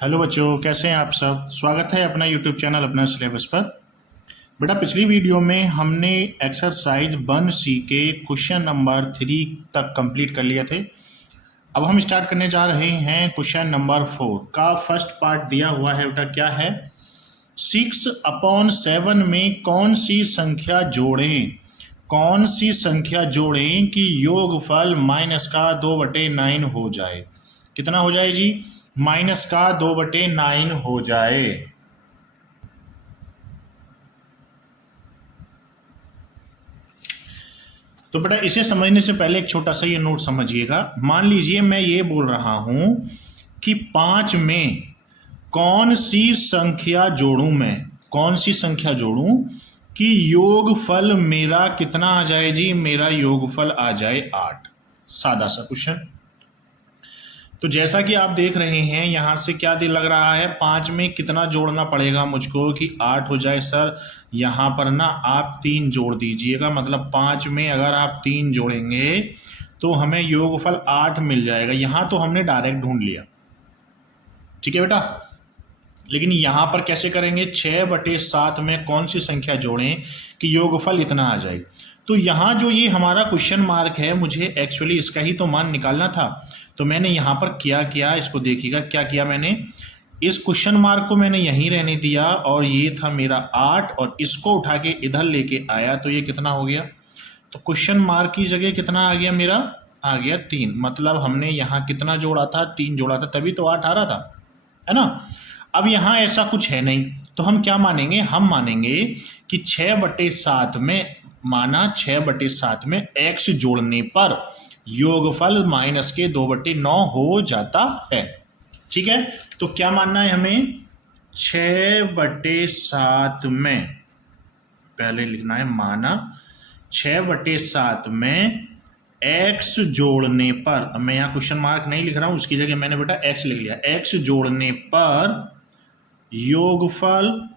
Hello बच्चों, कैसे हैं आप सब। स्वागत है अपना यूट्यूब चैनल अपना सिलेबस पर। बेटा, पिछली वीडियो में हमने एक्सरसाइज 1C के क्वेश्चन नंबर 3 तक कंप्लीट कर लिए थे। अब हम स्टार्ट करने जा रहे हैं क्वेश्चन नंबर 4 का। फर्स्ट पार्ट दिया हुआ है बेटा, क्या है? 6/7 में कौन सी संख्या जोड़ें, कौन सी संख्या जोड़ें कि योगफल -2/9 हो जाए। कितना हो जाए जी? -2/9 हो जाए। तो बेटा, इसे समझने से पहले एक छोटा सा ये नोट समझिएगा। मान लीजिए मैं ये बोल रहा हूं कि 5 में कौन सी संख्या जोड़ूं, मैं कौन सी संख्या जोड़ूं कि योगफल मेरा कितना आ जाए जी? मेरा योगफल आ जाए 8। सादा सा क्वेश्चन। तो जैसा कि आप देख रहे हैं, यहां से क्या दे लग रहा है, 5 में कितना जोड़ना पड़ेगा मुझको कि 8 हो जाए। सर यहां पर ना आप 3 जोड़ दीजिएगा, मतलब 5 में अगर आप 3 जोड़ेंगे तो हमें योगफल 8 मिल जाएगा। यहां तो हमने डायरेक्ट ढूंढ लिया, ठीक है बेटा। लेकिन यहां पर कैसे करेंगे? 6/7 में कौन सी संख्या जोड़ें कि योगफल इतना आ जाए। तो यहां जो ये हमारा क्वेश्चन मार्क है, मुझे एक्चुअली इसका ही तो मान निकालना था। तो मैंने यहां पर क्या किया, इसको देखिएगा क्या किया मैंने। इस क्वेश्चन मार्क को मैंने यहीं रहने दिया और ये था मेरा 8 और इसको उठा के इधर लेके आया तो ये कितना हो गया? तो क्वेश्चन मार्क की जगह कितना आ गया मेरा? आ गया 3। मतलब हमने यहाँ कितना जोड़ा था? 3 जोड़ा था, तभी तो 8 आ रहा था, है ना। अब यहाँ ऐसा कुछ है नहीं, तो हम क्या मानेंगे? हम मानेंगे कि 6/7 में, माना 6/7 में x जोड़ने पर योगफल -2/9 हो जाता है। ठीक है, तो क्या मानना है हमें? 6/7 में, पहले लिखना है माना 6/7 में x जोड़ने पर, अब मैं यहाँ क्वेश्चन मार्क नहीं लिख रहा हूं, उसकी जगह मैंने बेटा x लिख लिया। x जोड़ने पर योगफल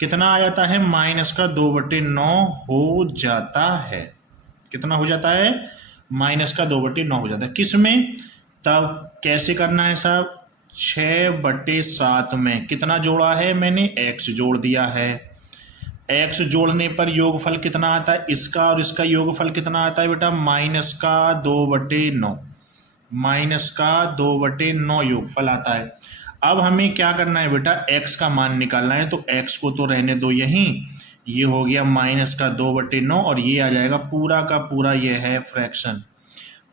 कितना आ जाता है? -2/9 हो जाता है। कितना हो जाता है? -2/9 हो जाता है। किस में? तब कैसे करना है साहब? 6/7 में कितना जोड़ा है मैंने? x जोड़ दिया है। x जोड़ने पर योगफल कितना आता है? इसका और इसका योगफल कितना आता है बेटा? -2/9, -2/9 योगफल आता है। अब हमें क्या करना है बेटा? x का मान निकालना है, तो x को तो रहने दो यहीं, ये हो गया -2/9 और ये आ जाएगा पूरा का पूरा, ये है फ्रैक्शन,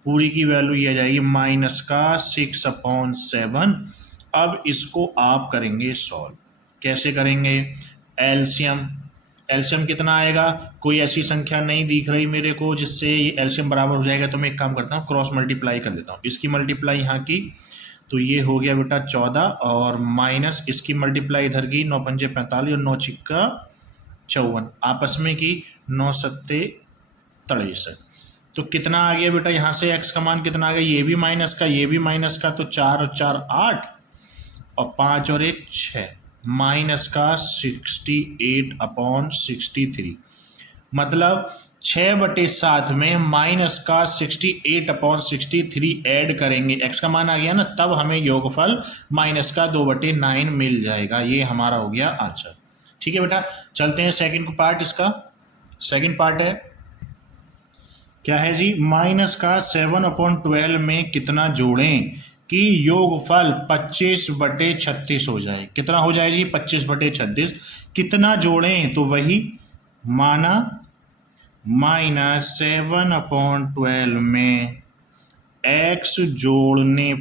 पूरी की वैल्यू ये आ जाएगी -6/7। अब इसको आप करेंगे सॉल्व। कैसे करेंगे? एलसीएम। एलसीएम कितना आएगा? कोई ऐसी संख्या नहीं दिख रही मेरे को जिससे ये एलसीएम बराबर हो जाएगा, तो मैं एक काम करता हूँ, क्रॉस मल्टीप्लाई कर लेता हूँ। इसकी मल्टीप्लाई यहाँ की, तो ये हो गया बेटा 14 और माइनस इसकी मल्टीप्लाई इधर की, 9 पंजे 45 और 9 छिक्का 54, आपस में की 9 सत्ते 63। तो कितना आ गया बेटा? यहाँ से x का मान कितना आ गया? ये भी माइनस का, ये भी माइनस का, तो 4 और 4 8 और 5 और 1 6, -68/63। मतलब 6/7 में -68/63 ऐड करेंगे, x का मान आ गया ना, तब हमें योगफल -2/9 मिल जाएगा। ये हमारा हो गया आंसर। ठीक है बेटा, चलते हैं सेकंड पार्ट। इसका सेकंड पार्ट है, क्या है जी? -7/12 में कितना जोड़ें कि योगफल 25/36 हो जाए। कितना हो जाए जी? 25/36। कितना जोड़ें? तो वही माना -7/12 में x जोड़ने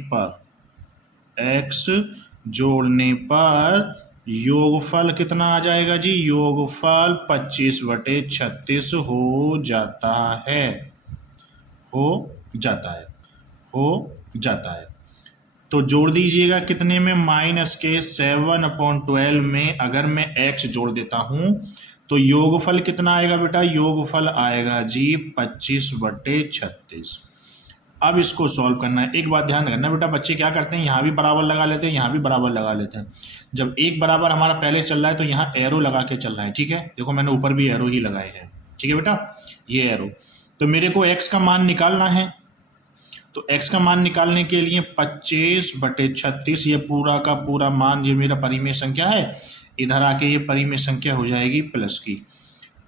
पर योगफल कितना आ जाएगा जी? योगफल 25/36 हो जाता है, हो जाता है। तो जोड़ दीजिएगा कितने में? -7/12 में अगर मैं x जोड़ देता हूं तो योगफल कितना आएगा बेटा? योगफल आएगा जी 25/36। अब इसको सॉल्व करना है। एक बात ध्यान रखना बेटा, बच्चे क्या करते हैं, यहाँ भी बराबर लगा लेते हैं, यहाँ भी बराबर लगा लेते हैं। जब एक बराबर हमारा पहले चल रहा है तो यहाँ एरो लगा के चल रहा है, ठीक है। देखो मैंने ऊपर भी एरो ही लगाए हैं, ठीक है बेटा, ये एरो। तो मेरे को x का मान निकालना है, तो x का मान निकालने के लिए 25/36 ये पूरा का पूरा मान ये मेरा परिमेय संख्या है, इधर आके ये परिमेय संख्या हो जाएगी प्लस की।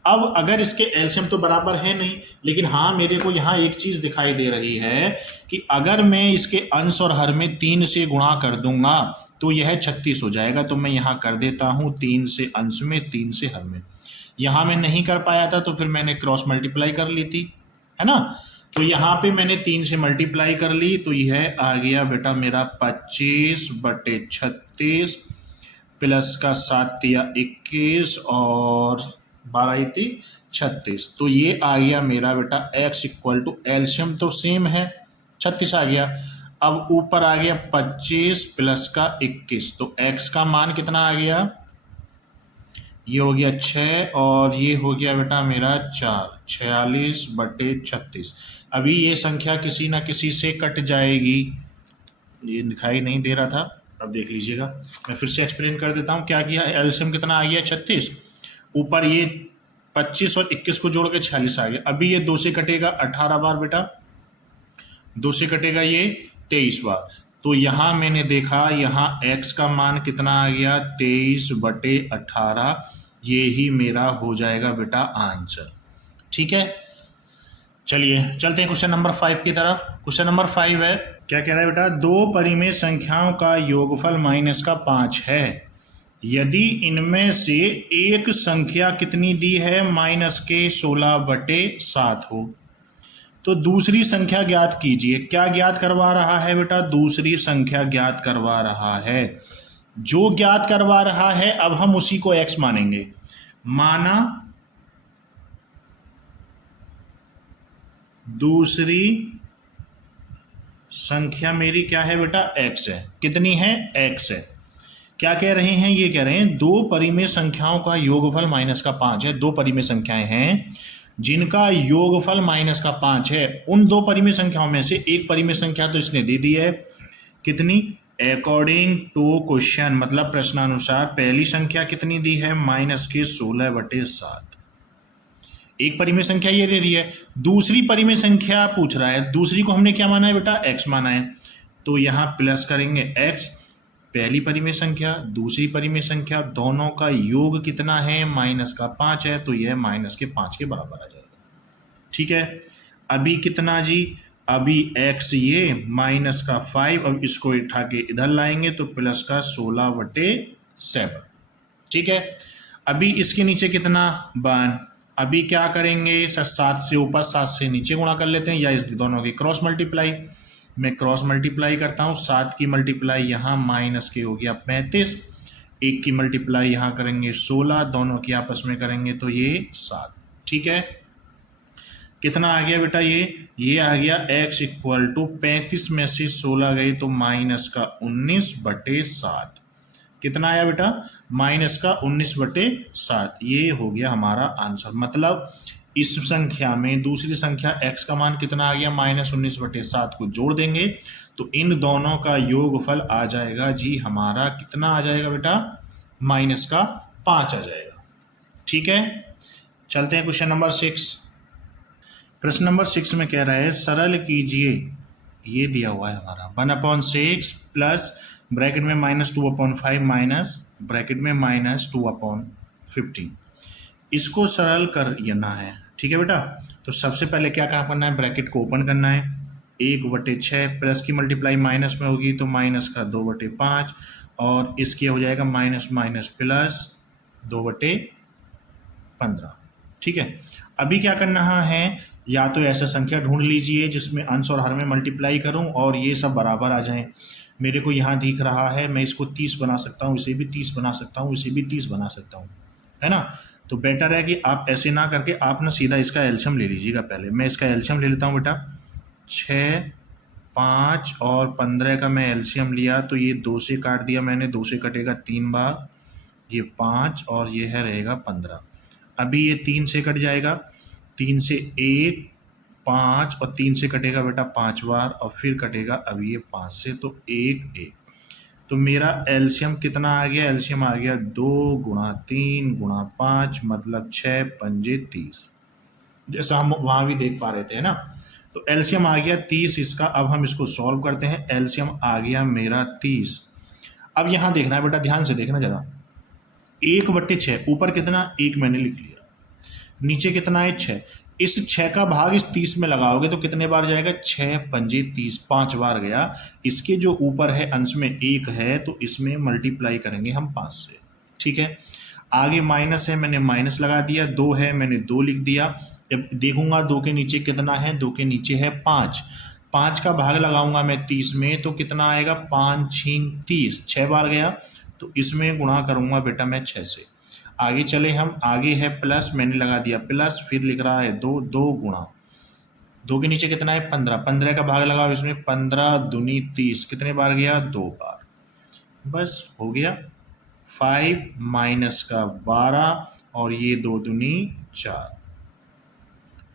अब अगर इसके एलसीएम तो बराबर है नहीं, लेकिन हाँ मेरे को यहाँ एक चीज दिखाई दे रही है कि अगर मैं इसके अंश और हर में 3 से गुणा कर दूंगा तो यह 36 हो जाएगा। तो मैं यहाँ कर देता हूँ 3 से अंश में 3 से हर में। यहाँ मैं नहीं कर पाया था तो फिर मैंने क्रॉस मल्टीप्लाई कर ली थी, है ना। तो यहाँ पे मैंने 3 से मल्टीप्लाई कर ली तो यह आ गया बेटा मेरा 25/36 प्लस का 7 या 21 और 12 थी 36। तो ये आ गया मेरा बेटा x इक्वल टू एलसीएम तो सेम है 36 आ गया। अब ऊपर आ गया 25 प्लस का 21, तो x का मान कितना आ गया, ये हो गया 6 और ये हो गया बेटा मेरा 4, 46/36। अभी ये संख्या किसी ना किसी से कट जाएगी, ये दिखाई नहीं दे रहा था, अब देख लीजिएगा। मैं फिर से एक्सप्लेन कर देता हूँ क्या किया। एलसीएम कितना आ गया 36, ऊपर ये 25 और 21 को जोड़ के 46 आ गया। अभी ये 2 से कटेगा 18 बार बेटा, 2 से कटेगा ये 23 बार। तो यहाँ मैंने देखा यहाँ x का मान कितना आ गया 23/18, ये ही मेरा हो जाएगा बेटा आंसर। ठीक है, चलिए चलते हैं क्वेश्चन नंबर 5 की तरफ। क्वेश्चन नंबर 5 है, क्या कह रहा है बेटा, दो परिमेय संख्याओं का योगफल -5 है यदि इनमें से एक संख्या कितनी दी है -16/7 हो तो दूसरी संख्या ज्ञात कीजिए। क्या ज्ञात करवा रहा है बेटा, दूसरी संख्या ज्ञात करवा रहा है। जो ज्ञात करवा रहा है अब हम उसी को x मानेंगे। माना दूसरी संख्या मेरी क्या है बेटा x है, कितनी है x है। क्या कह रहे हैं, ये कह रहे हैं दो परिमेय संख्याओं का योगफल -5 है। दो परिमेय संख्याएं हैं जिनका योगफल -5 है। उन दो परिमेय संख्याओं में से एक परिमेय संख्या तो इसने दे दी है, कितनी, अकॉर्डिंग टू क्वेश्चन, मतलब प्रश्नानुसार पहली संख्या कितनी दी है -16/7। एक परिमेय संख्या ये दे दी है, दूसरी परिमेय संख्या पूछ रहा है। दूसरी को हमने क्या माना है बेटा, x माना है। तो यहाँ प्लस करेंगे x, पहली परिमेय संख्या दूसरी परिमेय संख्या दोनों का योग कितना है -5 है, तो यह -5 के बराबर आ जाएगा। ठीक है, अभी कितना जी, अभी x ये -5, अब इसको उठा के इधर लाएंगे तो प्लस का 16/7। ठीक है, अभी इसके नीचे कितना 1, अभी क्या करेंगे 7 से ऊपर 7 से नीचे गुणा कर लेते हैं, या इस दोनों की क्रॉस मल्टीप्लाई। मैं क्रॉस मल्टीप्लाई करता हूँ, 7 की मल्टीप्लाई यहाँ माइनस के हो गया 35, 1 की मल्टीप्लाई यहाँ करेंगे 16, दोनों की आपस में करेंगे तो ये 7। ठीक है, कितना आ गया बेटा, ये आ गया x इक्वल टू 35 में से 16 गए तो -19/7। कितना आया बेटा, -19/7। ये हो गया हमारा आंसर। मतलब इस संख्या में दूसरी संख्या x का मान कितना आ गया -19/7 को जोड़ देंगे तो इन दोनों का योगफल आ जाएगा जी हमारा, कितना आ जाएगा बेटा, -5 आ जाएगा। ठीक है, चलते हैं क्वेश्चन नंबर 6। प्रश्न नंबर 6 में कह रहा है सरल कीजिए, ये दिया हुआ है हमारा 1/6 प्लस ब्रैकेट में -2/5 माइनस ब्रैकेट में -2/15, इसको सरल कर लेना है। ठीक है बेटा, तो सबसे पहले क्या काम करना है, ब्रैकेट को ओपन करना है, 1/6 प्लस की मल्टीप्लाई माइनस में होगी तो -2/5 और इसके हो जाएगा माइनस प्लस 2/15। ठीक है, अभी क्या करना है, या तो ऐसा संख्या ढूंढ लीजिए जिसमें अंश और हर में मल्टीप्लाई करूं और ये सब बराबर आ जाएं। मेरे को यहाँ दिख रहा है, मैं इसको 30 बना सकता हूँ, इसे भी 30 बना सकता हूँ, इसे भी 30 बना सकता हूँ, है ना। तो बेटर है कि आप ऐसे ना करके आप ना सीधा इसका एलसीएम ले लीजिएगा। पहले मैं इसका एलसीएम ले लेता हूँ बेटा, 6, 5 और 15 का मैं एलसीएम लिया तो ये 2 से काट दिया मैंने, 2 से कटेगा 3 बार, ये 5 और ये है रहेगा 15। अभी ये 3 से कट जाएगा, 3 से 1, 5 और 3 से कटेगा बेटा 5 बार और फिर कटेगा अभी ये 5 से, तो 1 1। तो मेरा एलसीएम कितना आ गया, एलसीएम आ गया 2 × 3 × 5 मतलब 6 × 5 = 30, जैसा हम वहाँ भी देख पा रहे थे ना। तो एलसीएम आ गया 30 इसका। अब हम इसको सॉल्व करते हैं। एलसीएम आ गया मेरा 30। अब यहाँ देखना है बेटा, ध्यान से देखना जरा। 1/6 ऊपर कितना 1 मैंने लिख लिया, नीचे कितना है 6। इस 6 का भाग इस 30 में लगाओगे तो कितने बार जाएगा, 6 पंजे 30, 5 बार गया। इसके जो ऊपर है अंश में 1 है तो इसमें मल्टीप्लाई करेंगे हम 5 से। ठीक है, आगे माइनस है, मैंने माइनस लगा दिया। 2 है, मैंने 2 लिख दिया। अब देखूंगा 2 के नीचे कितना है, 2 के नीचे है 5। 5 का भाग लगाऊंगा मैं 30 में तो कितना आएगा, 5 6 30, 6 बार गया। तो इसमें गुणा करूंगा बेटा मैं 6 से। आगे चले हम, आगे है प्लस, मैंने लगा दिया प्लस, फिर लिख रहा है 2, 2 गुणा 2 के नीचे कितना है 15, 15 का भाग लगाओ इसमें, 15 दूनी 30, कितने बार गया, 2 बार। बस हो गया। 5 माइनस का 12 और ये 2 दूनी 4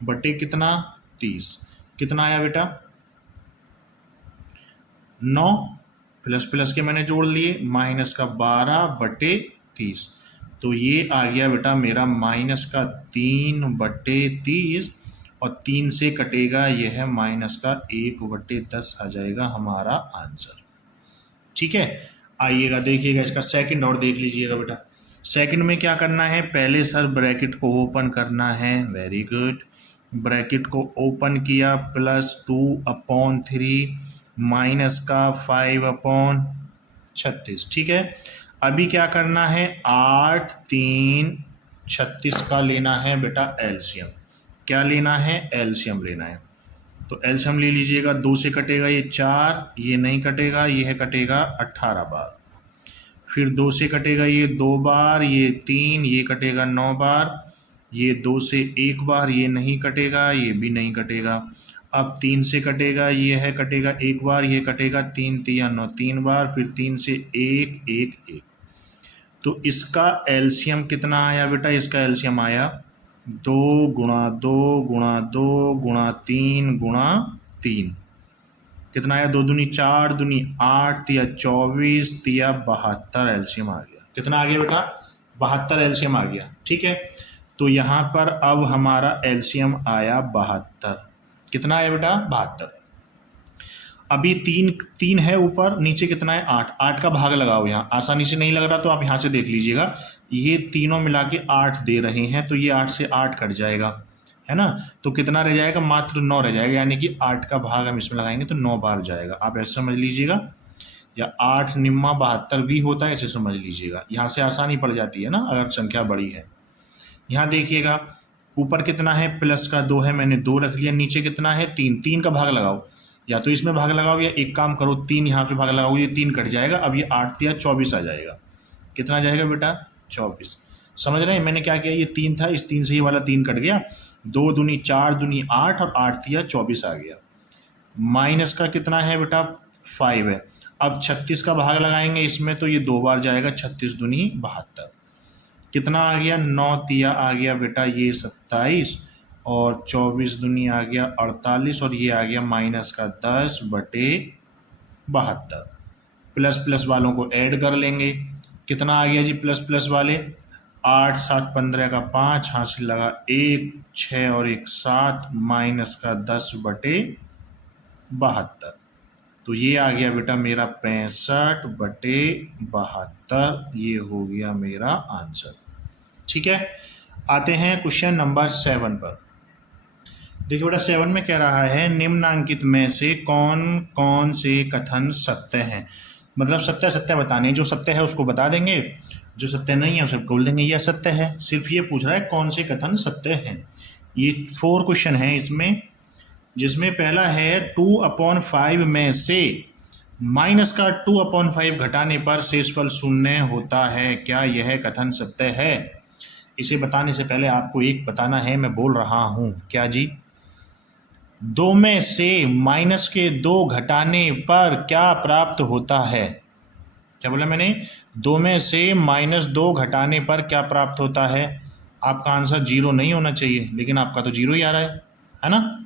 बटे कितना 30, कितना आया बेटा 9, प्लस प्लस के मैंने जोड़ लिए, माइनस का 12 बटे 30। तो ये आ गया बेटा मेरा माइनस का 3 बटे 30 और 3 से कटेगा यह है माइनस का 1 बटे 10 आ जाएगा हमारा आंसर। ठीक है, आइएगा देखिएगा इसका सेकंड और देख लीजिएगा बेटा। सेकंड में क्या करना है, पहले सर ब्रैकेट को ओपन करना है। वेरी गुड, ब्रैकेट को ओपन किया, +2/3 माइनस का 5/36। ठीक है, अभी क्या करना है, 8 3 36 का लेना है बेटा एलसीएम। क्या लेना है, एलसीएम लेना है। तो एलसीएम ले लीजिएगा, 2 से कटेगा ये 4, ये नहीं कटेगा, ये कटेगा 18 बार। फिर 2 से कटेगा ये 2 बार, ये 3, ये कटेगा 9 बार। ये 2 से 1 बार, ये नहीं कटेगा, ये भी नहीं कटेगा। अब 3 से कटेगा, ये है कटेगा 1 बार, ये कटेगा 3 3 9, 3 बार। फिर 3 से 1 1 1। तो इसका एलसीएम कितना आया बेटा, इसका एलसीएम आया 2 गुणा 2 गुणा 2 गुणा 3 गुणा 3। कितना आया, 2 दूनी 4 दूनी 8 तिया 24 तिया 72 एलसीएम आ गया। कितना आ गया बेटा, 72 एलसीएम आ गया। ठीक है, तो यहाँ पर अब हमारा एलसीएम आया 72। कितना आया बेटा, 72। अभी 3 है ऊपर, नीचे कितना है 8, 8 का भाग लगाओ। यहाँ आसानी से नहीं लग रहा तो आप यहाँ से देख लीजिएगा, ये तीनों मिला के 8 दे रहे हैं तो ये 8 से 8 कट जाएगा, है ना। तो कितना रह जाएगा, मात्र 9 रह जाएगा, यानी कि 8 का भाग हम इसमें लगाएंगे तो 9 बार जाएगा। आप ऐसे समझ लीजिएगा, या 8 निम्मा 72 भी होता है, ऐसे समझ लीजिएगा। यहाँ से आसानी पड़ जाती है ना अगर संख्या बड़ी है। यहाँ देखिएगा ऊपर कितना है, प्लस का 2 है, मैंने 2 रख लिया। नीचे कितना है 3, 3 का भाग लगाओ, या तो इसमें भाग लगाओ या एक काम करो 3 यहाँ पे भाग लगाओ, ये 3 कट जाएगा। अब ये 8 या 24 आ जाएगा। कितना आ जाएगा बेटा, 24। समझ रहे हैं मैंने क्या किया, ये 3 था, इस 3 से ये वाला 3 कट गया। 2 दूनी 4 दूनी 8 और 8 या 24 आ गया। माइनस का कितना है बेटा, 5 है। अब 36 का भाग लगाएंगे इसमें तो ये 2 बार जाएगा, 36 दूनी 72। कितना आ गया, 9 तिया आ गया बेटा ये 27 और 24 दूनी आ गया 48 और ये आ गया माइनस का 10 बटे 72। प्लस प्लस वालों को ऐड कर लेंगे, कितना आ गया जी प्लस प्लस वाले, 8 7 15 का 5 हासिल लगा 1 6 और 1 7 माइनस का 10 बटे 72। तो ये आ गया बेटा मेरा 65 बटे 72। ये हो गया मेरा आंसर। ठीक है, आते हैं क्वेश्चन नंबर 7 पर। देखिए बेटा 7 में कह रहा है निम्नांकित में से कौन कौन से कथन सत्य हैं। मतलब सत्य सत्य बताने हैं, जो सत्य है उसको बता देंगे, जो सत्य नहीं है उसे बोल देंगे यह सत्य है। सिर्फ ये पूछ रहा है कौन से कथन सत्य हैं। ये 4 क्वेश्चन हैं इसमें, जिसमें पहला है 2/5 में से माइनस का 2/5 घटाने पर शेषफल 0 होता है, क्या यह कथन सत्य है। इसे बताने से पहले आपको एक बताना है, मैं बोल रहा हूं क्या जी, 2 में से माइनस के 2 घटाने पर क्या प्राप्त होता है। क्या बोला मैंने, 2 में से -2 घटाने पर क्या प्राप्त होता है। आपका आंसर 0 नहीं होना चाहिए, लेकिन आपका तो 0 ही आ रहा है ना।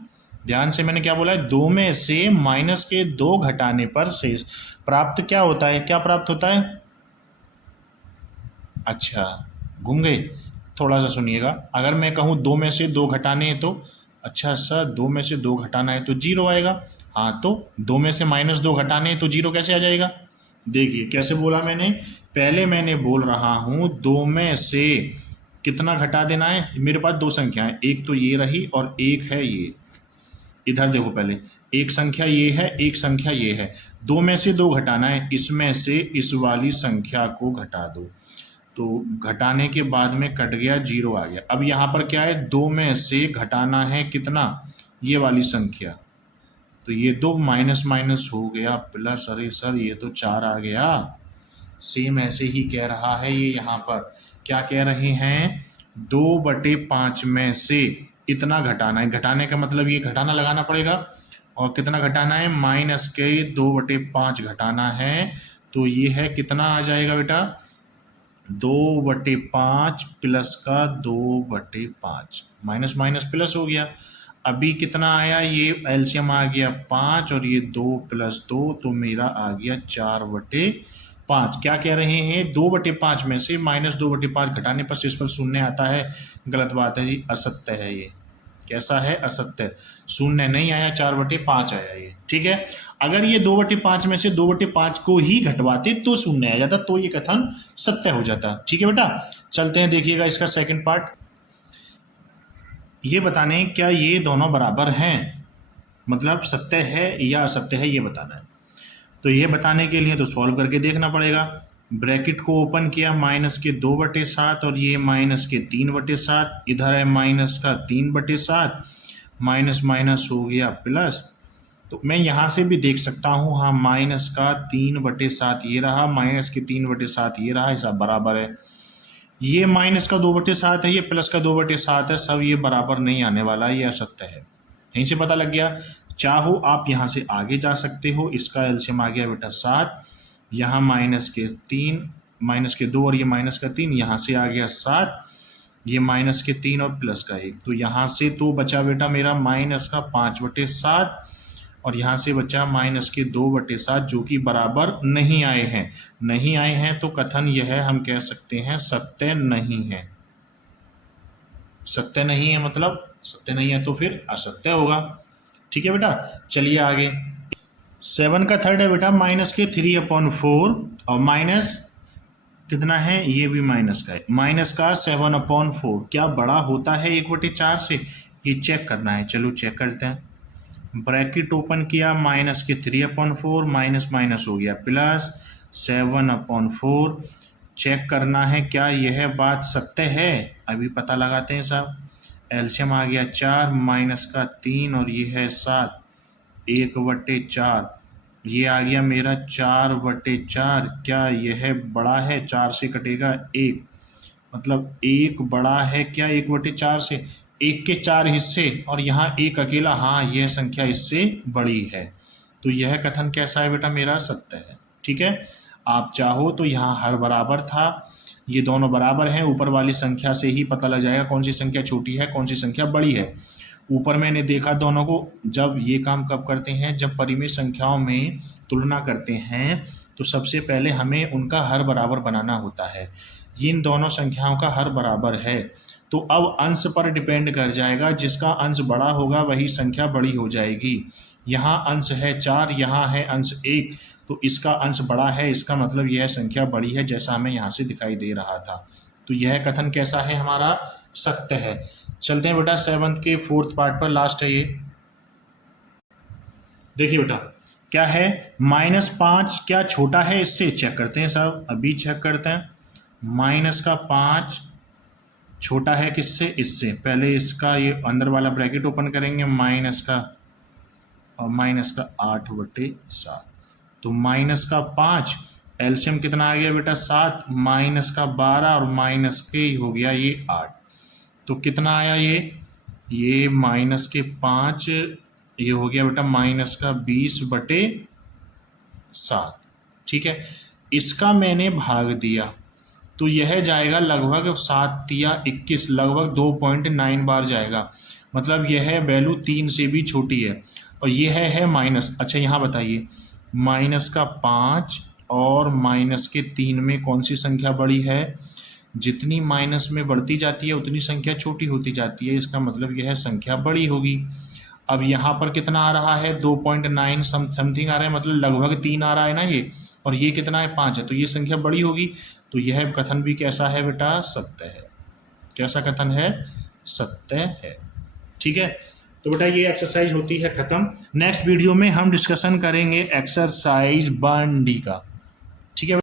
ध्यान से मैंने क्या बोला है, 2 में से माइनस के 2 घटाने पर शेष प्राप्त क्या होता है, क्या प्राप्त होता है। अच्छा घूम गए, थोड़ा सा सुनिएगा। अगर मैं कहूँ 2 में से 2 घटाने हैं तो अच्छा सर 2 में से 2 घटाना है तो 0 आएगा। हाँ तो 2 में से -2 घटाने हैं तो 0 कैसे आ जाएगा? देखिए कैसे बोला मैंने, पहले मैंने बोल रहा हूँ 2 में से कितना घटा देना है। मेरे पास 2 संख्याएं, एक तो ये रही और एक है ये। इधर देखो पहले, एक संख्या ये है, एक संख्या ये है। 2 में से 2 घटाना है, इसमें से इस वाली संख्या को घटा दो। तो घटाने के बाद में कट गया, 0 आ गया। अब यहाँ पर क्या है, 2 में से घटाना है कितना, ये वाली संख्या। तो ये 2 माइनस माइनस हो गया प्लस, अरे सर ये तो 4 आ गया। सेम ऐसे ही कह रहा है ये, यहाँ पर क्या कह रहे हैं, 2/5 में से इतना घटाना है। घटाने का मतलब ये घटाना लगाना पड़ेगा, और कितना घटाना है, -2/5 घटाना है। तो ये है कितना आ जाएगा बेटा, 2/5 प्लस का 2/5, माइनस माइनस प्लस हो गया। अभी कितना आया, ये एलसीएम आ गया 5 और ये 2 + 2, तो मेरा आ गया 4/5। क्या कह रहे हैं, 2/5 में से -2/5 घटाने पर शेषफल शून्य आता है। गलत बात है जी, असत्य है ये। कैसा है, असत्य। शून्य नहीं आया, 4/5 आया ये। ठीक है, अगर ये 2/5 में से 2/5 को ही घटवाते तो शून्य आ जाता, तो ये कथन सत्य हो जाता। ठीक है बेटा, चलते हैं, देखिएगा इसका सेकंड पार्ट। ये बताने क्या ये दोनों बराबर हैं, मतलब सत्य है या असत्य है, ये बताना है। तो ये बताने के लिए तो सॉल्व करके देखना पड़ेगा। ब्रैकेट को ओपन किया, -2/7 और ये -3/7, इधर है -3/7, माइनस माइनस हो गया प्लस। तो मैं यहाँ से भी देख सकता हूँ, हाँ -3/7 ये रहा, -3/7 ये रहा, सब बराबर है। ये -2/7 है, ये +2/7 है, सब ये बराबर नहीं आने वाला, ये असत्य है। यहीं से पता लग गया। चाहो आप यहाँ से आगे जा सकते हो, इसका एलसीएम आ गया बेटा 7, यहाँ -3, -2 और ये -3, यहाँ से आ गया 7, ये -3 और +1, तो यहाँ से तो बचा बेटा मेरा -5/7 और यहाँ से बचा -2/7, जो कि बराबर नहीं आए हैं। नहीं आए हैं तो कथन यह है, हम कह सकते हैं सत्य नहीं है। सत्य नहीं है मतलब सत्य नहीं है तो फिर असत्य होगा। ठीक है बेटा, चलिए आगे। 7 का थर्ड है बेटा -3/4 और माइनस कितना है, ये भी माइनस का है, -7/4 क्या बड़ा होता है 1/4 से, ये चेक करना है। चलो चेक करते हैं। ब्रैकेट ओपन किया, -3/4, माइनस माइनस हो गया प्लस 7/4। चेक करना है क्या यह बात सत्य है, अभी पता लगाते हैं साहब। एलसीएम आ गया 4, -3 और ये है 7, 1/4, ये आ गया मेरा 4/4। क्या यह बड़ा है, 4 से कटेगा 1, मतलब 1 बड़ा है क्या 1/4 से, 1 के 4 हिस्से और यहाँ 1 अकेला, हाँ यह संख्या इससे बड़ी है। तो यह कथन कैसा है बेटा मेरा, सत्य है। ठीक है, आप चाहो तो यहाँ हर बराबर था, ये दोनों बराबर हैं, ऊपर वाली संख्या से ही पता लग जाएगा कौन सी संख्या छोटी है कौन सी संख्या बड़ी है। ऊपर मैंने देखा दोनों को, जब ये काम कब करते हैं, जब परिमित संख्याओं में तुलना करते हैं तो सबसे पहले हमें उनका हर बराबर बनाना होता है। इन दोनों संख्याओं का हर बराबर है, तो अब अंश पर डिपेंड कर जाएगा, जिसका अंश बड़ा होगा वही संख्या बड़ी हो जाएगी। यहाँ अंश है 4, यहाँ है अंश 1, तो इसका अंश बड़ा है, इसका मतलब यह संख्या बड़ी है, जैसा हमें यहाँ से दिखाई दे रहा था। तो यह कथन कैसा है हमारा, सत्य है। चलते हैं बेटा 7th के 4th पार्ट पर, लास्ट है ये। देखिए बेटा क्या है, -5 क्या छोटा है इससे, चेक करते हैं साहब, अभी चेक करते हैं। -5 छोटा है किससे, इससे। पहले इसका ये अंदर वाला ब्रैकेट ओपन करेंगे, माइनस का 8/7, तो -5 एलसीएम कितना आ गया बेटा 7, -12 और माइनस के हो गया ये 8, तो कितना आया ये -5, ये हो गया बेटा -20/7। ठीक है, इसका मैंने भाग दिया तो यह जाएगा लगभग 7 या 21, लगभग 2.9 बार जाएगा, मतलब यह वैल्यू 3 से भी छोटी है। और यह है माइनस। अच्छा यहाँ बताइए, -5 और -3 में कौन सी संख्या बड़ी है, जितनी माइनस में बढ़ती जाती है उतनी संख्या छोटी होती जाती है, इसका मतलब यह संख्या बड़ी होगी। अब यहाँ पर कितना आ रहा है, 2.9 समथिंग आ रहा है, मतलब लगभग 3 आ रहा है ना ये, और ये कितना है, 5 है, तो ये संख्या बड़ी होगी। तो यह कथन भी कैसा है बेटा, सत्य है। कैसा कथन है, सत्य है। ठीक है, तो बेटा ये एक्सरसाइज होती है खत्म। नेक्स्ट वीडियो में हम डिस्कशन करेंगे एक्सरसाइज 1D का।